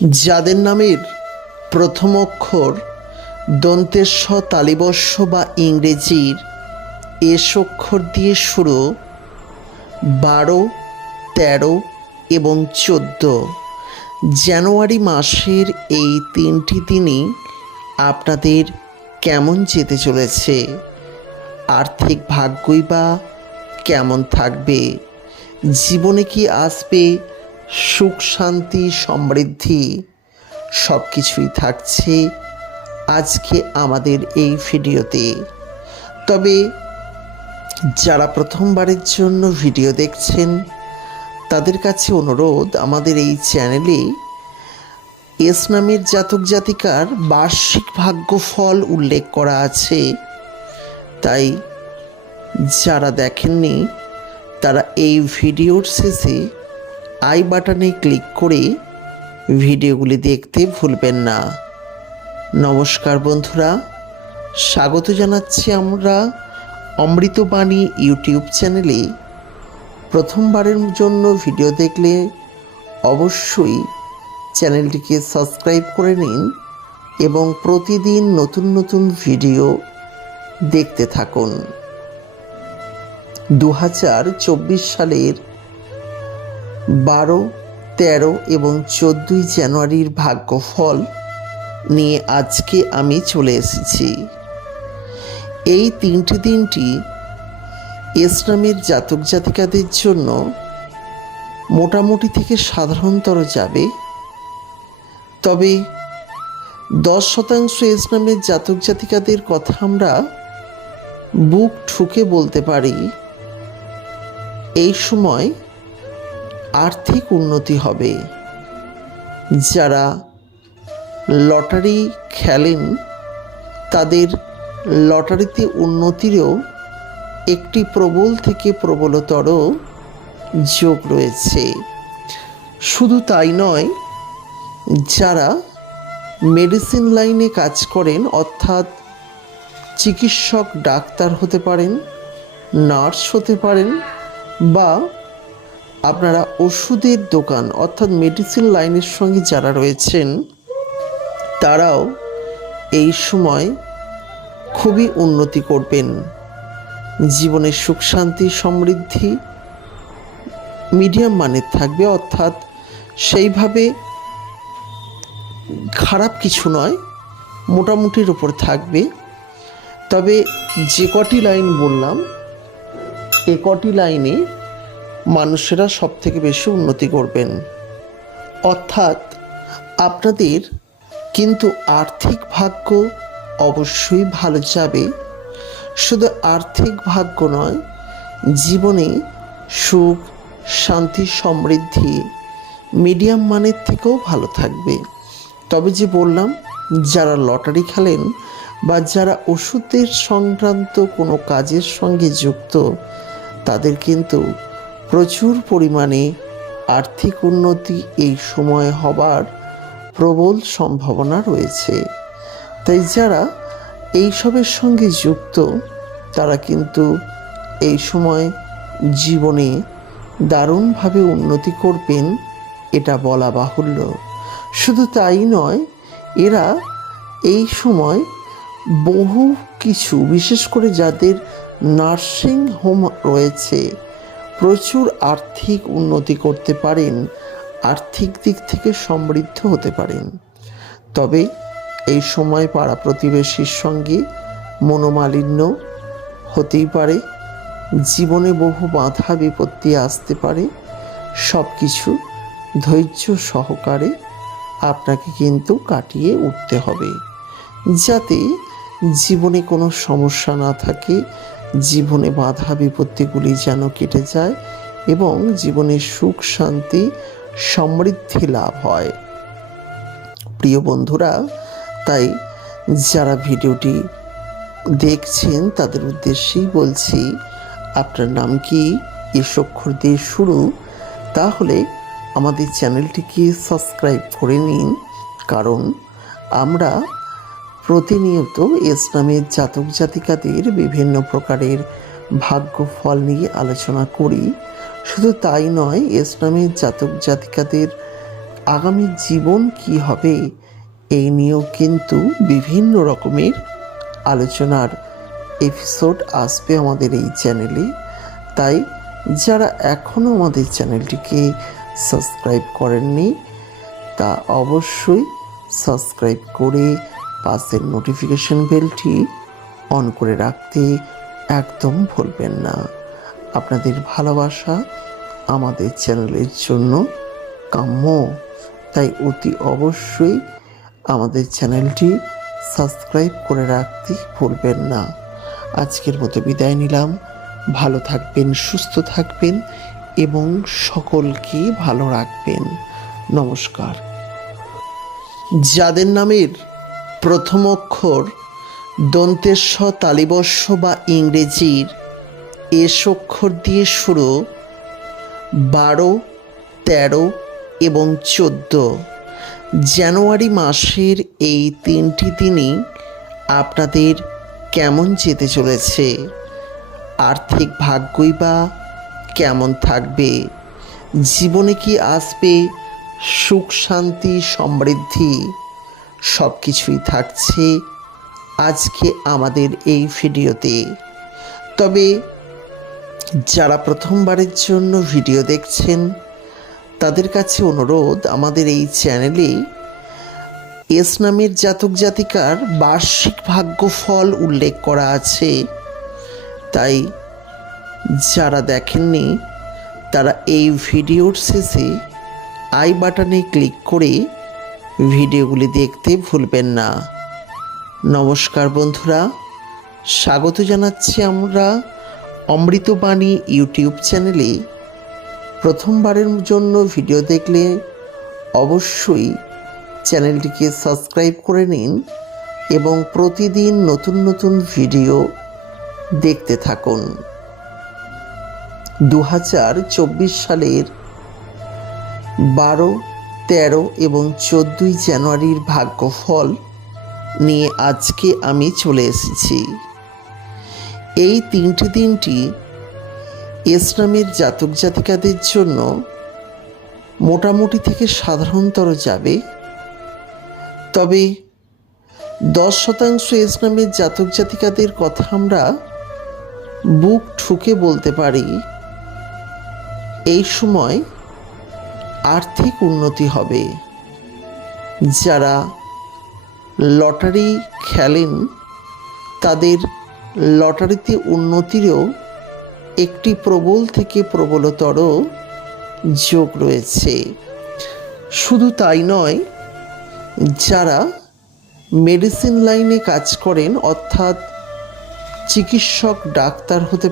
যাদের নামের প্রথম অক্ষর দন্তেস্ব তালিবস্য বা ইংরেজির এস অক্ষর দিয়ে শুরু, 12, 13 এবং 14 জানুয়ারি মাসের এই 3টি দিনই আপনাদের কেমন যেতে চলেছে, আর্থিক ভাগ্যই বা কেমন থাকবে, জীবনে কি আসবে সুখ শান্তি সমৃদ্ধি, সব কিছুই থাকছে আজকে আমাদের এই ভিডিওতে। তবে যারা প্রথমবারের জন্য ভিডিও দেখছেন তাদের কাছে অনুরোধ, আমাদের এই চ্যানেলে এস নামের জাতক জাতিকার বার্ষিক ভাগ্যফল উল্লেখ করা আছে, তাই যারা দেখেননি তারা এই ভিডিওর শেষে আই বাটনে ক্লিক করে ভিডিওগুলি দেখতে ভুলবেন না। নমস্কার বন্ধুরা, স্বাগত জানাচ্ছি আমরা অমৃতবাণী ইউটিউব চ্যানেলে। প্রথমবারের জন্য ভিডিও দেখলে অবশ্যই চ্যানেলটিকে সাবস্ক্রাইব করে নিন এবং প্রতিদিন নতুন নতুন ভিডিও দেখতে থাকুন। 2024 সালের 12, 13 এবং 14 জানুয়ারির ভাগ্যফল নিয়ে আজকে আমি চলে এসেছি। এই 3টি দিনটি এস নামের জাতক জাতিকাদের জন্য মোটামুটি থেকে সাধারণতর যাবে, তবে 10% এস নামের জাতক জাতিকাদের কথা আমরা বুক ঠুকে বলতে পারি এই সময় আর্থিক উন্নতি হবে। যারা লটারি খেলেন তাদের লটারিতে উন্নতিরও একটি প্রবল থেকে প্রবলতর যোগ রয়েছে। শুধু তাই নয়, যারা মেডিসিন লাইনে কাজ করেন, অর্থাৎ চিকিৎসক ডাক্তার হতে পারেন, নার্স হতে পারেন, বা আপনারা ওষুধের দোকান অর্থাৎ মেডিসিন লাইনের সঙ্গে যারা রয়েছেন তারাও এই সময় খুবই উন্নতি করবেন। জীবনের সুখ শান্তি সমৃদ্ধি মিডিয়াম মানের থাকবে, অর্থাৎ সেইভাবে খারাপ কিছু নয়, মোটামুটির ওপর থাকবে। তবে যে কটি লাইন বললাম এ কটি লাইনে মানুষেরা সব থেকে বেশি উন্নতি করবেন, অর্থাৎ আপনাদের কিন্তু আর্থিক ভাগ্য অবশ্যই ভালো যাবে। শুধু আর্থিক ভাগ্য নয়, জীবনে সুখ শান্তি সমৃদ্ধি মিডিয়াম মানের থেকেও ভালো থাকবে। তবে যে বললাম, যারা লটারি খেলেন বা যারা ওষুধের সংক্রান্ত কোনো কাজের সঙ্গে যুক্ত তাদের কিন্তু প্রচুর পরিমাণে আর্থিক উন্নতি এই সময় হবার প্রবল সম্ভাবনা রয়েছে। তাই যারা এইসবের সঙ্গে যুক্ত তারা কিন্তু এই সময় জীবনে দারুণভাবে উন্নতি করবেন, এটা বলা বাহুল্য। শুধু তাই নয়, এরা এই সময় বহু কিছু, বিশেষ করে যাদের নার্সিং হোম রয়েছে, প্রচুর আর্থিক উন্নতি করতে পারেন, আর্থিক দিক থেকে সমৃদ্ধ হতে পারেন। তবে এই সময় পাড়া প্রতিবেশীর সঙ্গে মনোমালিন্য হতেই পারে, জীবনে বহু বাধা বিপত্তি আসতে পারে। সব কিছু ধৈর্য সহকারে আপনাকে কিন্তু কাটিয়ে উঠতে হবে, যাতে জীবনে কোনো সমস্যা না থাকে, জীবনে বাধা বিপত্তিগুলি যেন কেটে যায় এবং জীবনে সুখ শান্তি সমৃদ্ধি লাভ হয়। প্রিয় বন্ধুরা, তাই যারা ভিডিওটি দেখছেন তাদের উদ্দেশ্যেই বলছি, আপনার নাম কি এস অক্ষর দিয়ে শুরু, তাহলে আমাদের চ্যানেলটিকে সাবস্ক্রাইব করে নিন, কারণ আমরা প্রতিনিয়ত এস নামের জাতক জাতিকাদের বিভিন্ন প্রকারের ভাগ্যফল নিয়ে আলোচনা করি। শুধু তাই নয়, এস নামের জাতক জাতিকাদের আগামী জীবন কি হবে এই নিয়েও কিন্তু বিভিন্ন রকমের আলোচনার এপিসোড আসবে আমাদের এই চ্যানেলে। তাই যারা এখনও আমাদের চ্যানেলটিকে সাবস্ক্রাইব করেননি তা অবশ্যই সাবস্ক্রাইব করে পাশের নোটিফিকেশন বেলটি অন করে রাখতে একদম ভুলবেন না। আপনাদের ভালোবাসা আমাদের চ্যানেলের জন্য কাম্য, তাই অতি অবশ্যই আমাদের চ্যানেলটি সাবস্ক্রাইব করে রাখতে ভুলবেন না। আজকের মতো বিদায় নিলাম। ভালো থাকবেন, সুস্থ থাকবেন এবং সকলকে ভালো রাখবেন। নমস্কার। যাদের নামের প্রথম অক্ষর দন্তেস্ব, তালিবস্য বা ইংরেজির এস অক্ষর দিয়ে শুরু, 12, 13 এবং 14 জানুয়ারি মাসের এই 3টি দিনই আপনাদের কেমন যেতে চলেছে, আর্থিক ভাগ্যই বা কেমন থাকবে, জীবনে কি আসবে সুখ, শান্তি, সমৃদ্ধি, সব কিছুই থাকছে আজকে আমাদের এই ভিডিওতে। তবে যারা প্রথমবারের জন্য ভিডিও দেখছেন তাদের কাছে অনুরোধ, আমাদের এই চ্যানেলে এস নামের জাতক জাতিকার বার্ষিক ভাগ্যফল উল্লেখ করা আছে। তাই যারা দেখেননি তারা এই ভিডিওর শেষে আই বাটনে ক্লিক করে ভিডিওগুলি দেখতে ভুলবেন না। নমস্কার বন্ধুরা, স্বাগত জানাচ্ছি আমরা অমৃতবাণী ইউটিউব চ্যানেলে। প্রথমবারের জন্য ভিডিও দেখলে অবশ্যই চ্যানেলটিকে সাবস্ক্রাইব করে নিন এবং প্রতিদিন নতুন নতুন ভিডিও দেখতে থাকুন। 2024 সালের 12, 13 এবং 14 জানুয়ারির ভাগ্যফল নিয়ে আজকে আমি চলে এসেছি। এই 3টি দিনটি এস নামের জাতক জাতিকাদের জন্য মোটামুটি থেকে সাধারণতর যাবে। তবে 10% এস নামের জাতক জাতিকাদের কথা আমরা বুক ঠুকে বলতে পারি এই সময় আর্থিক উন্নতি হবে। যারা লটারি খেলেন তাদের লটারিতে উন্নতিরও একটি প্রবল থেকে প্রবলতর যোগ রয়েছে। শুধু তাই নয়, যারা মেডিসিন লাইনে কাজ করেন অর্থাৎ চিকিৎসক, ডাক্তার হতে